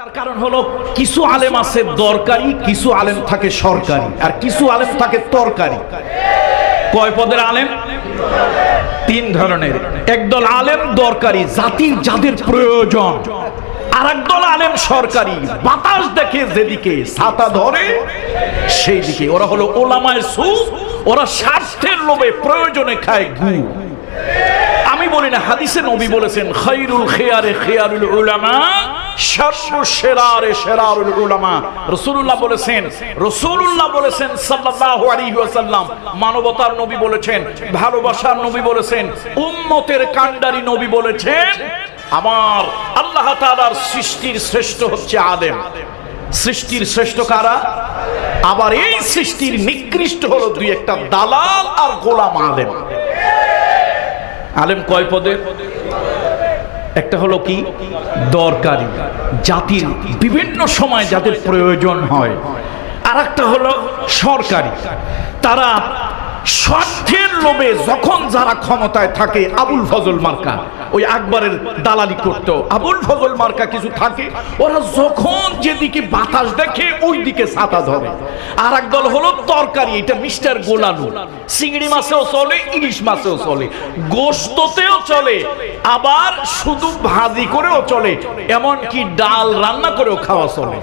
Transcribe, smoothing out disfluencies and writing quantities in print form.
তার কারণ হলো কিছু আলেম আছে দরকারি, কিছু আলেম থাকে সরকারি, আর কিছু আলেম থাকে তরকারি। কয় পদের আলেম? তিন ধরনের। একদল আলেম দরকারি, জাতির যাদের প্রয়োজন। আর একদল আলেম সরকারি, বাতাস দেখে যেদিকে ছাতা ধরে সেই দিকে। ওরা হলো ওলামায়ে সু, ওরা স্বার্থের লোভে প্রয়োজনে খায় গু। আমি বলি না, হাদিসে নবী বলেছেন খায়রুল খিয়ারে খিয়ারুল উলামা, শাররুশ শিরারে শিরারুল উলামা। রাসূলুল্লাহ বলেছেন সাল্লাল্লাহু আলাইহি ওয়াসাল্লাম, মানবতার নবী বলেছেন, ভালোবাসার নবী বলেছেন, উম্মতের কান্ডারি নবী বলেছেন, আমার আল্লাহ তাআলার সৃষ্টির শ্রেষ্ঠ হচ্ছে আলেম। সৃষ্টির শ্রেষ্ঠ কারা? আবার এই সৃষ্টির নিকৃষ্ট হলো দুই একটা দালাল আর গোলাম আলেম। আলেম কয় পদে? একটা হলো কি দরকারি, জাতির বিভিন্ন সময় যাদের প্রয়োজন হয়। আর একটা হলো সরকারি, তারা স্বার্থের লোভে যখন যারা ক্ষমতায় থাকে, আবুল ফজল মার্কা, ওই আকবরের দালালি করতো, আবুল ফজল মার্কা কিছু থাকে, ওরা যখন যেদিকে বাতাস দেখে ওই দিকে ছাতা ধরে। আর একদল হলো তরকারি, এটা মিস্টার গোলালু, চিংড়ি মাছেও চলে, ইলিশ মাছেও চলে, গোশতেও চলে, আবার শুধু ভাজি করেও চলে, এমনকি ডাল রান্না করেও খাওয়া চলে।